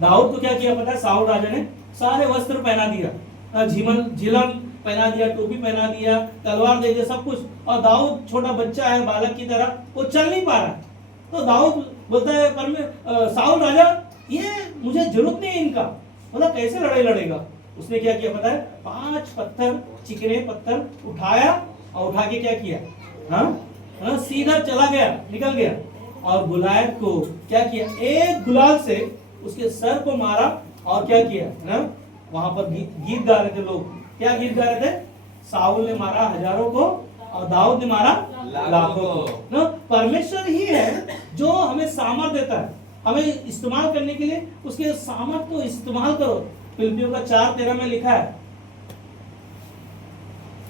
दाऊद को क्या किया पता है? साउल राजा ने सारे वस्त्र पहना दिया, झिलम पहना दिया, टोपी पहना दिया, तलवार दे दिया, सब कुछ। और दाऊद छोटा बच्चा है, बालक की तरह, वो चल नहीं पा रहा है। तो दाऊद बोलता है साउल राजा, ये मुझे जरूरत नहीं है इनका, मतलब कैसे लड़ाई लड़ेगा? उसने क्या किया पता है? 5 पत्थर, चिकने पत्थर उठाया और उठा के क्या किया? सीधा चला गया, निकल गया, और गोलियत को क्या किया? एक गुलाल से उसके सर को मारा। और क्या किया ना, वहां पर गीत गा रहे थे लोग। क्या गीत गा रहे थे? साउल ने मारा हजारों को और दाऊद ने मारा लाखों को। ना परमेश्वर ही है जो हमें सामर्थ देता है, हमें इस्तेमाल करने के लिए उसके सामर्थ को इस्तेमाल करो। फिलिपियों का 4:13 में लिखा है,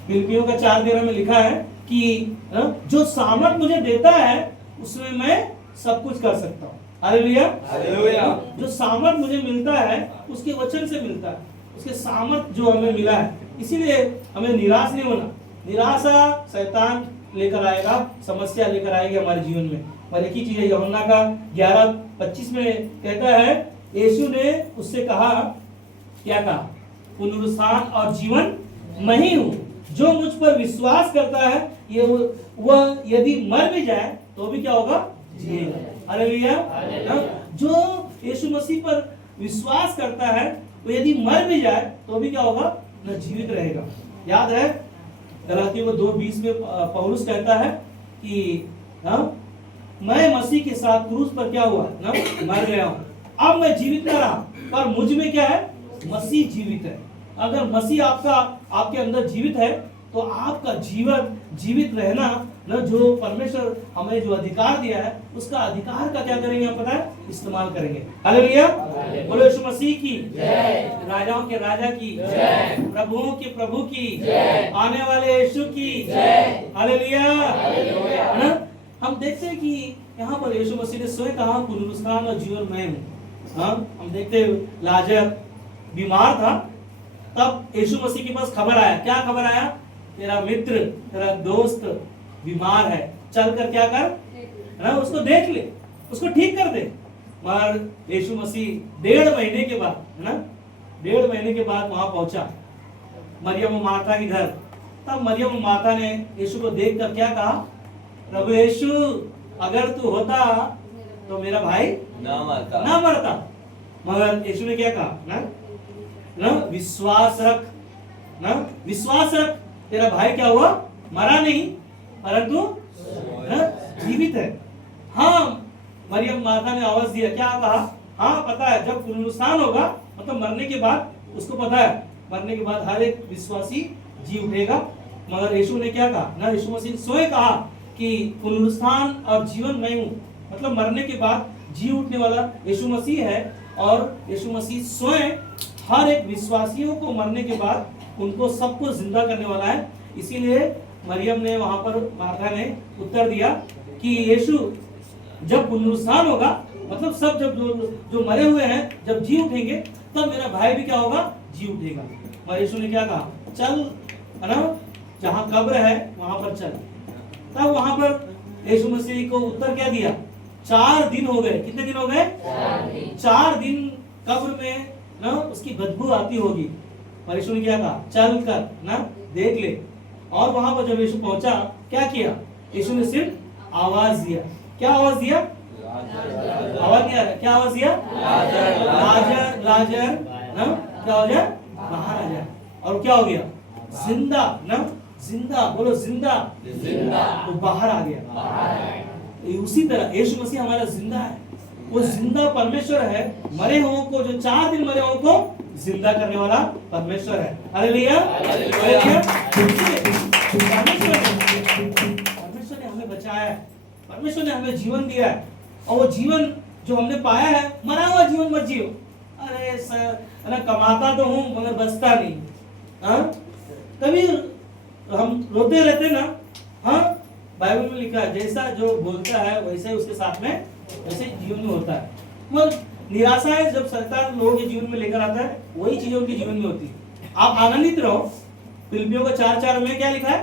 फिलिपियों का 4:13 में लिखा है कि जो सामर्थ मुझे देता है उसमें मैं सब कुछ कर सकता हूँ। Hallelujah, hallelujah. जो सामर्थ मुझे मिलता है उसके वचन से मिलता है, उसके सामर्थ जो हमें मिला है। इसीलिए हमें निराश नहीं होना। निराशा शैतान लेकर आएगा, समस्या लेकर आएगी हमारे जीवन में। और एक ही चीज है, यूहन्ना का 11:25 में कहता है, यीशु ने उससे कहा, क्या कहा? पुनरुत्थान और जीवन मैं ही हूँ, जो मुझ पर विश्वास करता है ये वह यदि मर भी जाए तो भी क्या होगा? जिएगा। हालेलुया। जो यीशु मसीह पर विश्वास करता है वो यदि मर भी जाए तो भी क्या होगा? न जीवित रहेगा। याद है गलातियों को 2:20 में पौलुस कहता है कि मैं मसीह के साथ क्रूस पर क्या हुआ ना, मर गया हूँ, अब मैं जीवित न रहा पर मुझ में क्या है? मसीह जीवित है। अगर मसीह आपके अंदर जीवित है तो आपका जीवन जीवित रहना न, जो परमेश्वर हमें जो अधिकार दिया है उसका अधिकार का क्या करेंगे हम पता है? इस्तेमाल करेंगे। हालेलुया। बोलो यीशु मसीह की जय, राजाओं के राजा की जय, प्रभुओं के प्रभु की जय, आने वाले यीशु की जय। हालेलुया। हम देखते हैं कि यहाँ पर यीशु मसीह ने स्वयं कहा पुनरुत्थान और जीवन मैं हूँ। हाँ, हम देखते हैं लाजर बीमार था, तब यीशु मसीह के पास खबर आया। क्या खबर आया? तेरा मित्र, तेरा दोस्त बीमार है, चल कर क्या कर, है ना, उसको देख ले, उसको ठीक कर दे। मगर यीशु मसीह 1.5 महीने के बाद, है ना, 1.5 महीने के बाद वहां पहुंचा मरियम और मार्था के घर। तब मरियम और मार्था ने यीशु को देखकर क्या कहा? प्रभु यीशु, अगर तू होता तो मेरा भाई ना मरता। मगर यीशु ने क्या कहा? ना, विश्वास रख, ना, विश्वास रख, तेरा भाई क्या हुआ? मरा नहीं, परंतु जीवित है। हाँ, मरियम माता ने आवाज दिया, क्या कहा? हाँ, पता है जब पुनरुत्थान होगा, मतलब मरने के बाद, उसको पता है मरने के बाद हर एक विश्वासी जी उठेगा। मगर यीशु ने क्या कहा? ना, यीशु मसीह ने स्वयं कहा कि पुनरुत्थान और जीवन मैं हूँ, मतलब मरने के बाद जी उठने वाला यीशु मसीह है। और यीशु मसीह स्वयं हर एक विश्वासियों को मरने के बाद उनको सबको जिंदा करने वाला है। इसीलिए मरियम ने वहां पर, मार्था ने उत्तर दिया कि यीशु जब पुनरुत्थान होगा, मतलब सब जब जो मरे हुए हैं जब जी उठेंगे, तब मेरा भाई भी क्या होगा? जी उठेगा। और यीशु ने क्या कहा? चल, है ना, जहां कब्र है वहां पर चल। तब वहां पर यीशु मसीह को उत्तर क्या दिया? 4 दिन हो गए। कितने दिन हो गए? 4 दिन कब्र में ना उसकी बदबू आती होगी। और यीशु ने क्या कहा? चल कर ना देख ले। और वहां पर जब यीशु पहुंचा, क्या किया? यीशु ने सिर्फ आवाज दिया। क्या आवाज दिया? आवाज दिया। क्या आवाज दिया? लाजर, लाजर, ना क्या हो जाए? बाहर आ जाए। और क्या हो गया? जिंदा, ना, जिंदा, बोलो जिंदा, जिंदा, तो बाहर आ गया। उसी तरह यीशु मसीह हमारा जिंदा है। वो जिंदा परमेश्वर है। मरे हुओं को, जो 4 दिन मरे हुओं को जिंदा करने वाला परमेश्वर है। Hallelujah, hallelujah. परमेश्वर ने हमें बचाया है, परमेश्वर ने हमें जीवन दिया है। और वो जीवन जो हमने पाया है, मरा हुआ जीवन मत जियो। अरे सर, है ना, कमाता तो हूं मगर बचता नहीं। हाँ, कभी हम रोते रहते ना। हाँ, बाइबल में लिखा है, जैसा जो बोलता है वैसे उसके साथ में वैसे जीवन में होता है। मगर निराशाएं जब शैतान लोगों के जीवन में लेकर आता है, वही चीजें उनके जीवन में होती है। आप आनंदित रहो। फिलिपियों को 4:4 में क्या लिखा है?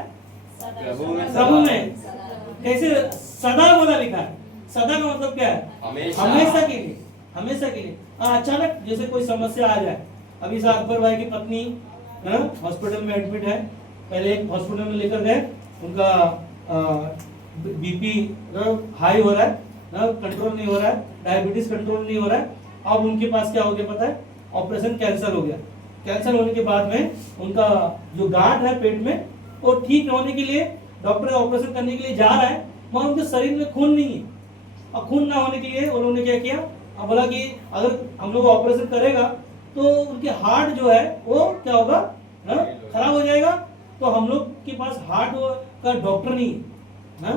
प्रभु में कैसे सदा बोला लिखा है। सदा का मतलब क्या है? हमेशा के लिए, हमेशा के लिए। अचानक जैसे कोई समस्या आ जाए, अभी से अकबर भाई की पत्नी हॉस्पिटल में एडमिट है। पहले एक हॉस्पिटल में लेकर गए, उनका बीपी हाई हो रहा है, कंट्रोल नहीं हो रहा है, डायबिटीज कंट्रोल नहीं हो रहा है। अब उनके पास क्या हो गया पता है? ऑपरेशन कैंसिल हो गया। कैंसिल होने के बाद में उनका जो गांठ है पेट में, वो ठीक होने के लिए डॉक्टर ऑपरेशन करने के लिए जा रहा है, मगर उनके शरीर में खून नहीं है। और खून ना होने के लिए उन्होंने क्या किया? बोला कि अगर हम लोग ऑपरेशन करेगा तो उनके हार्ट जो है वो क्या होगा? खराब हो जाएगा। तो हम लोग के पास हार्ट का डॉक्टर नहीं है,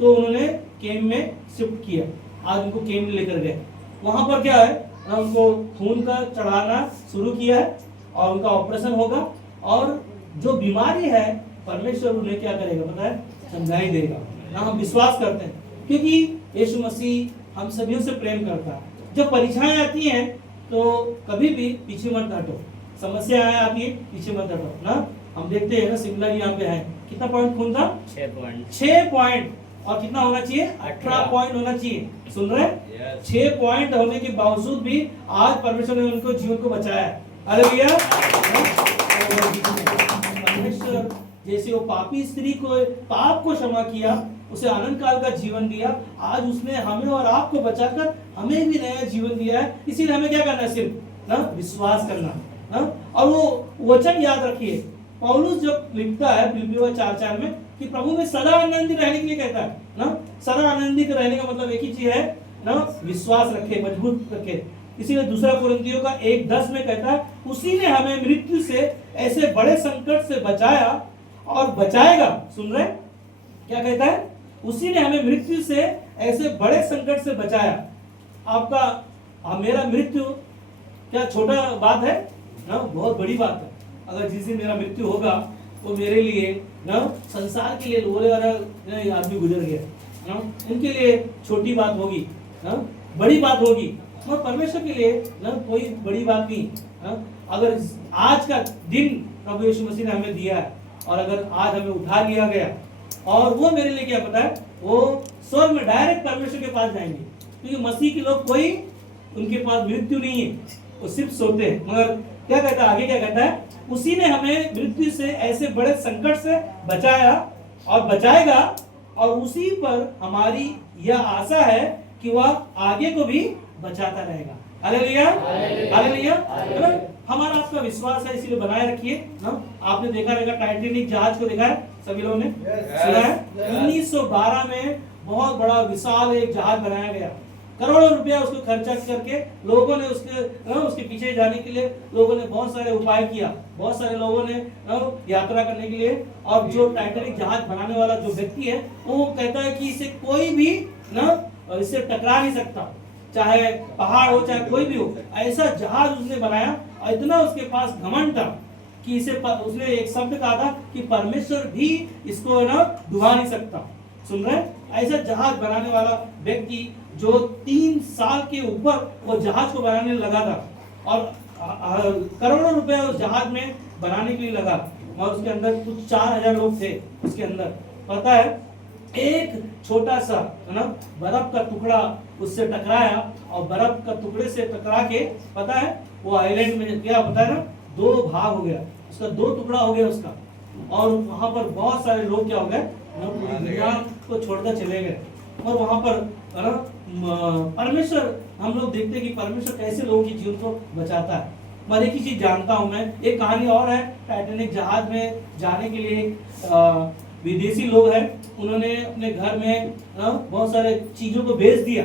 तो उन्होंने केम में शिफ्ट किया। आज उनको केम में लेकर गए। वहां पर क्या है ना, उनको खून का चढ़ाना शुरू किया है और उनका ऑपरेशन होगा। और जो बीमारी है परमेश्वर उन्हें क्या करेगा पता है? समझाई देगा ना। हम विश्वास करते हैं क्योंकि यीशु मसीह हम सभी से प्रेम करता है। जब परीक्षाएं आती हैं तो कभी भी पीछे मत हटो। समस्याएं आती है, पीछे मत हटो ना। हम देखते हैं ना, शिमला जी यहाँ पे है, कितना पॉइंट खून था? 6 पॉइंट। और कितना होना चाहिए? 18 पॉइंट होना चाहिए। सुन रहे हैं? 6 पॉइंट होने के बावजूद भी आज परमेश्वर ने उनको जीवन को बचाया है। हालेलुया। परमेश्वर जैसे वो पापी स्त्री को पाप को क्षमा किया, उसे अनंत काल का जीवन दिया, आज उसने हमें और आपको बचाकर हमें भी नया जीवन दिया है। इसीलिए हमें क्या करना है? सिर्फ ना विश्वास करना ना। और वो वचन याद रखिए, पौलुस जब लिखता है फिलिपियों 4:4 में कि प्रभु में सदा आनंदित रहने के लिए कहता है ना। सदा आनंदित रहने का मतलब एक ही चीज है ना, विश्वास रखे, मजबूत रखे। इसीलिए 2 कुरिन्थियों का 1:10 में कहता है, उसी ने हमें मृत्यु से ऐसे बड़े संकट से बचाया और बचाएगा। सुन रहे? क्या कहता है? उसी ने हमें मृत्यु से ऐसे बड़े संकट से बचाया। आपका मेरा मृत्यु क्या छोटा बात है ना? बहुत बड़ी बात है। अगर जिस दिन मेरा मृत्यु होगा तो मेरे लिए ना संसार के लिए बोले आदमी गुजर गया ना उनके लिए छोटी बात होगी ना, बड़ी बात होगी, मगर परमेश्वर के लिए ना कोई बड़ी बात नहीं ना। अगर आज का दिन प्रभु यीशु मसीह ने हमें दिया है और अगर आज हमें उठा लिया गया और वो मेरे लिए क्या पता है, वो स्वर्ग में डायरेक्ट परमेश्वर के पास जाएंगे, क्योंकि मसीह के लोग कोई उनके पास मृत्यु नहीं है, वो सिर्फ सोते हैं। मगर क्या कहता है आगे, क्या कहता है, उसी ने हमें मृत्यु से ऐसे बड़े संकट से बचाया और बचाएगा, और उसी पर हमारी यह आशा है कि वह आगे को भी बचाता रहेगा। Hallelujah, hallelujah. हमारा आपका विश्वास है, इसीलिए बनाए रखिए ना। आपने देखा रहेगा टाइटैनिक जहाज को, देखा है सभी लोगों ने, सुना है। 1912 में बहुत बड़ा विशाल एक जहाज बनाया गया, करोड़ों रुपया उसको खर्चा करके लोगों ने उसके पीछे जाने के लिए लोगों ने बहुत सारे उपाय किया, बहुत सारे लोगों ने यात्रा करने के लिए। और जो टाइटैनिक जहाज बनाने वाला जो व्यक्ति है वो कहता है कि इसे कोई भी इससे टकरा नहीं सकता, चाहे पहाड़ हो चाहे कोई भी हो, ऐसा जहाज उसने बनाया। और इतना उसके पास घमंड था कि उसने एक शब्द कहा था कि परमेश्वर भी इसको डुबा नहीं सकता। सुन रहे, ऐसा जहाज बनाने वाला व्यक्ति जो 3 साल के ऊपर वो जहाज को बनाने लगा था और करोड़ों रुपए उस जहाज में बनाने के लिए लगा, और उसके अंदर कुछ 4000 लोग थे उसके अंदर। पता है, एक छोटा सा बर्फ का टुकड़ा उससे टकराया और बर्फ का टुकड़े से टकरा के पता है वो आइलैंड में क्या पता है 2 भाग हो गया, उसका 2 टुकड़ा हो गया उसका। और वहां पर बहुत सारे लोग क्या हो गए, पूरी दुनिया को छोड़कर चले गए। और वहां पर परमेश्वर, हम लोग देखते हैं कि परमेश्वर कैसे लोगों के जीवन को बचाता है। मैं एक ही चीज जानता हूं, मैं एक कहानी और है। टाइटैनिक जहाज में जाने के लिए विदेशी लोग हैं, उन्होंने अपने घर में बहुत सारे चीजों को बेच दिया।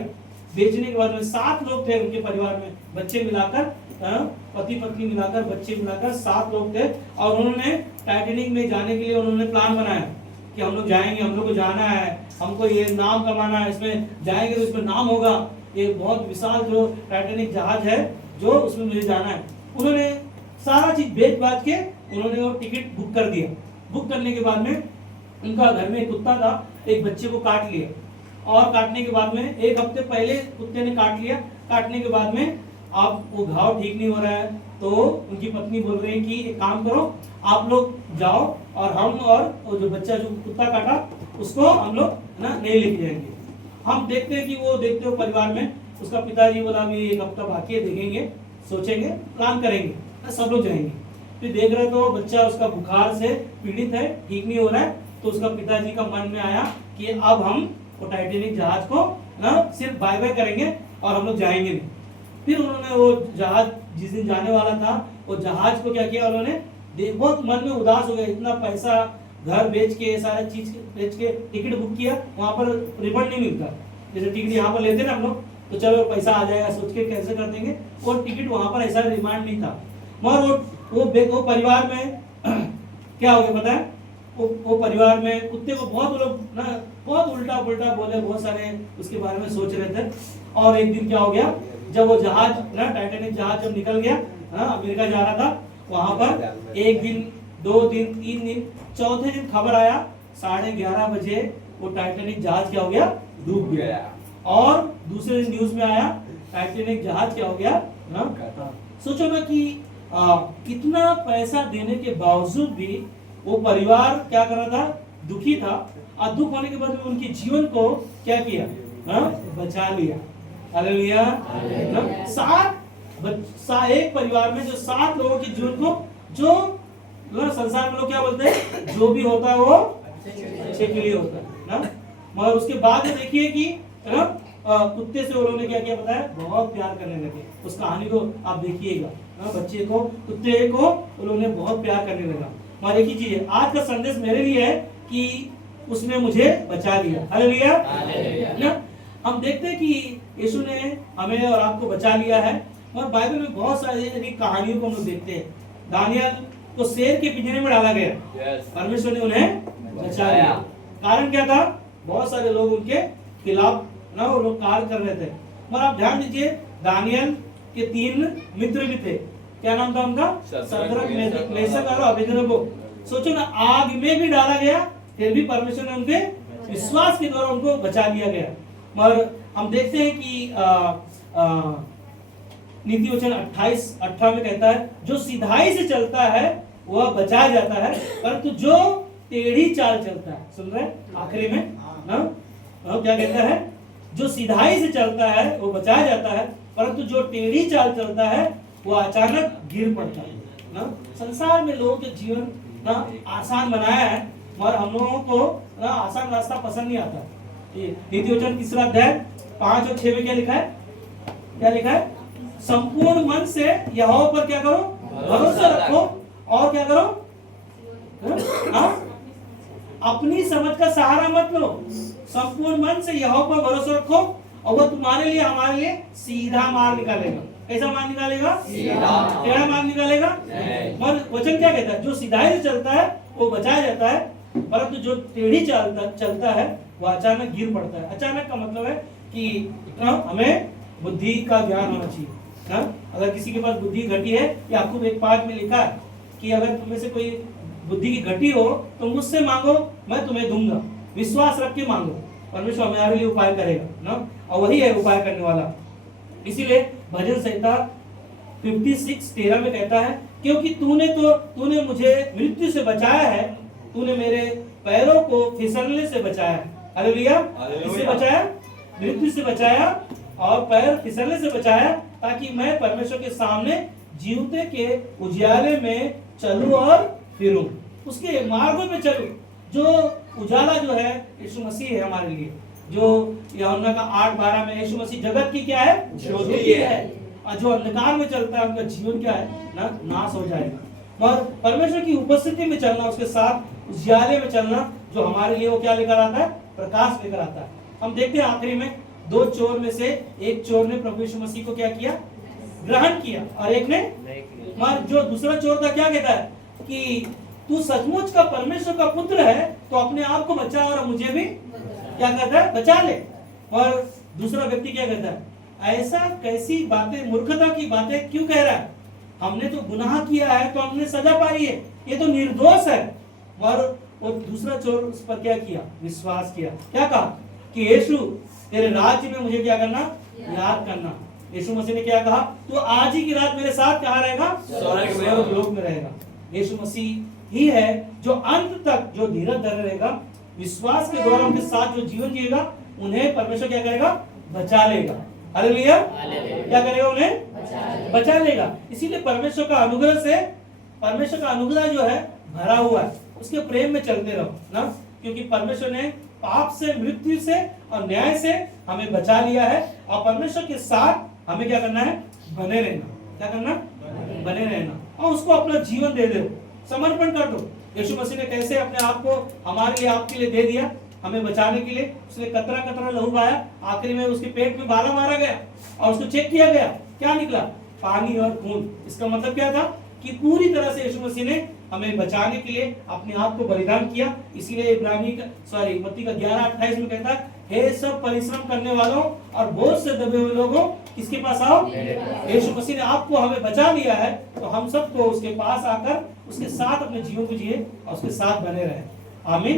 बेचने के बाद में 7 लोग थे उनके परिवार में, बच्चे मिलाकर, पति पत्नी मिलाकर, बच्चे मिलाकर 7 लोग थे। और उन्होंने टाइटैनिक में जाने के लिए उन्होंने प्लान बनाया कि हम लोग जाएंगे, हम लोग को जाना है, हमको ये नाम कमाना है, इसमें जाएंगे तो इसमें नाम होगा, ये बहुत विशाल जो टाइटैनिक जहाज है जो उसमें मुझे जाना है। उन्होंने सारा चीज बेच बाच के उन्होंने वो टिकट बुक कर दिया। बुक करने के बाद में उनका घर में एक कुत्ता था, एक बच्चे को काट लिया, और काटने के बाद में 1 हफ्ते पहले कुत्ते ने काट लिया। काटने के बाद में अब वो घाव ठीक नहीं हो रहा है, तो उनकी पत्नी बोल रही है कि एक काम करो, आप लोग जाओ और हम और वो जो बच्चा जो कुत्ता काटा उसको हम लोग नहीं लेके जाएंगे। हम देखते हैं कि वो देखते हो परिवार में उसका पिताजी बोला अभी 1 हफ्ता बाकी है, देखेंगे, सोचेंगे, प्लान करेंगे, सब लोग जाएंगे। फिर देख रहे तो बच्चा उसका बुखार से पीड़ित है, ठीक नहीं हो रहा है। तो उसका पिताजी का मन में आया कि अब हम वो टाइटैनिक जहाज को सिर्फ बाय बाय करेंगे और हम लोग जाएंगे नहीं। फिर उन्होंने वो जहाज जिस दिन जाने वाला था वो जहाज को क्या किया, उन्होंने बहुत मन में उदास हो गया, इतना पैसा घर बेच के सारा चीज बेच के टिकट बुक किया, वहां पर रिफंड नहीं मिलता। जैसे टिकट यहाँ पर लेते ना हम लोग, तो चलो पैसा आ जाएगा सोच के कैंसिल कर देंगे, और टिकट वहां पर ऐसा रिमांड नहीं था। मगर वो परिवार में क्या हो गया पता है, वो परिवार में कुत्ते को बहुत लोग बहुत उल्टा पुल्टा बोले, बहुत सारे उसके बारे में सोच रहे थे। और एक दिन क्या हो गया, जब वो जहाज टाइटैनिक जहाज जब निकल गया, अमेरिका जा रहा था, वहां पर 1 दिन 2 दिन 3 दिन, चौथे दिन खबर आया 11:30 बजे वो टाइटैनिक जहाज क्या हो गया, डूब गया। और दूसरे दिन न्यूज में आया टाइटैनिक जहाज क्या हो गया सोचो ना कि कितना पैसा देने के बावजूद भी वो परिवार क्या कर रहा था, दुखी था। और दुख होने के बाद में उनके जीवन को क्या किया, बचा लिया। हालेलुया। एक परिवार में जो 7 लोगों के जीवन को, जो संसार में लोग क्या बोलते हैं, जो भी होता है वो अच्छे के लिए होता है ना। मगर उसके बाद में देखिए कि कुत्ते से उन्होंने क्या किया पता है, बहुत प्यार करने लगे। उस कहानी को आप देखिएगा, बच्चे को, कुत्ते को उन्होंने बहुत प्यार करने लगा। और एक ही चीज है, आज का संदेश मेरे लिए है कि उसने मुझे बचा लिया। हालेलुया ना। हम देखते हैं कि यीशु ने हमें और आपको बचा लिया है। और बाइबल में बहुत सारी कहानियों को हम लोग देखते हैं। दानियल को शेर के पिंजरे में डाला गया, परमेश्वर ने उन्हें बचा लिया। कारण क्या था, बहुत सारे लोग उनके खिलाफ वो लोग कार्य कर रहे थे। मगर आप ध्यान दीजिए, दानियल के 3 मित्र भी थे। क्या नाम था उनका, शद्रक, मेशक और अबेदनगो। सोचो ना, आग में भी डाला गया, फिर भी परमेश्वर ने उनके विश्वास के द्वारा उनको बचा लिया गया। मगर हम देखते हैं कि नीति वचन 28:18 में कहता है जो सिधाई से चलता है वह बचाया जाता है, परंतु जो टेढ़ी चाल चलता है, सुन रहे हैं आखिरी में ना क्या कहता है, जो सिधाई से चलता है वो बचाया जाता है, परंतु जो टेढ़ी चाल चलता है वो अचानक गिर पड़ता है ना। संसार में लोगों के जीवन ना आसान बनाया है, मगर हम लोगों को ना आसान रास्ता पसंद नहीं आता। नीति वचन 3 अध्याय 5 और 6 में क्या लिखा है, क्या लिखा है, संपूर्ण मन से यहोवा पर क्या करो, भरोसा रखो, और क्या करो, अपनी समझ का सहारा मत लो, संपूर्ण मन से यहोवा पर भरोसा रखो और वो तुम्हारे लिए हमारे लिए सीधा मार्ग निकालेगा। कैसा मार्ग निकालेगा? टेढ़ा मार्ग निकालेगा। और वचन क्या कहता है, जो सीधाई से चलता है वो बचाया जाता है, परंतु जो टेढ़ी चलता है वो अचानक गिर पड़ता है। अचानक का मतलब है कि हमें बुद्धि का ज्ञान होना चाहिए ना। अगर किसी के पास बुद्धि घटी है, या आपको एक पाठ में लिखा है कि अगर तुम्हें से कोई बुद्धि की घटी हो तो मुझसे मांगो, मैं तुम्हें दूंगा, विश्वास रख के मांगो, परमेश्वर हमारे लिए उपाय करेगा ना, और वही है उपाय करने वाला। इसीलिए भजन संहिता 56:13 में कहता है, क्योंकि तूने मुझे मृत्यु से बचाया है, तूने मेरे पैरों को फिसलने से बचाया है। हालेलुया। किससे बचाया? मृत्यु से बचाया और पैर फिसलने से बचाया, ताकि मैं परमेश्वर के सामने जीवते के उजाले में चलूं और फिरूं, उसके मार्गों में चलूं। जो उजाला जो है यीशु मसीह है हमारे लिए, जो यूहन्ना का 8:12 में यीशु मसीह जगत की क्या है, ज्योति है, और जो अंधकार में चलता है उनका जीवन क्या है ना, नाश हो जाएगा। और परमेश्वर की उपस्थिति में चलना, उसके साथ उजाले में चलना, जो हमारे लिए वो क्या लेकर आता है, प्रकाश लेकर आता है। हम देखते हैं आखिरी में 2 चोर में से एक चोर ने प्रभु यीशु मसीह को क्या किया, ग्रहण किया, और एक ने मगर जो दूसरा चोर था क्या कहता है कि तू सचमुच का परमेश्वर का पुत्र है तो अपने आप को बचा और मुझे भी क्या कहता है, बचा ले। और दूसरा व्यक्ति क्या कहता है, ऐसा कैसी बातें, मूर्खता की बातें क्यों कह रहा है, हमने तो गुनाह किया है तो हमने सजा पाई है, ये तो निर्दोष है। और वो दूसरा चोर उस पर क्या किया, विश्वास किया। क्या कहा कि यीशु तेरे राज्य में मुझे क्या करना, याद करना। यीशु मसीह ने क्या कहा, तू आज ही की रात मेरे साथ कहाँ रहेगा, स्वर्गलोक में रहेगा। यीशु मसीह ही है जो अंत तक जो धीरज धरे रहेगा, विश्वास के द्वारा उनके साथ जो जीवन जिएगा, उन्हें परमेश्वर क्या करेगा, बचा लेगा। हालेलुया। क्या करेगा, उन्हें बचा लेगा। इसीलिए परमेश्वर का अनुग्रह से, परमेश्वर का अनुग्रह जो है भरा हुआ है, उसके प्रेम में चलते रहो ना, क्योंकि परमेश्वर ने पाप से, मृत्यु से और न्याय से हमें बचा लिया है, और परमेश्वर के साथ हमें क्या करना है, बने रहना। क्या करना, बने रहना, और उसको अपना जीवन दे दो, समर्पण कर दो। यीशु मसीह ने कैसे अपने आप को हमारे लिए, आपके लिए दे दिया, हमें बचाने के लिए। उसने कतरा कतरा लहू बहाया, आखिरी में उसके पेट में भाला मारा गया और उसको चेक किया गया, क्या निकला, पानी और खून। इसका मतलब क्या था कि पूरी तरह से यीशु मसीह ने हमें बचाने के लिए अपने आप को बलिदान किया। इसीलिए मत्ती का 11:28 में कहता है, हे सब परिश्रम करने वालों और बोझ से दबे हुए लोगों, किसके पास आओ। यीशु मसीह ने आपको, हमें बचा लिया है, तो हम सबको उसके पास आकर उसके साथ अपने जीवन को जिए और उसके साथ बने रहे। आमीन।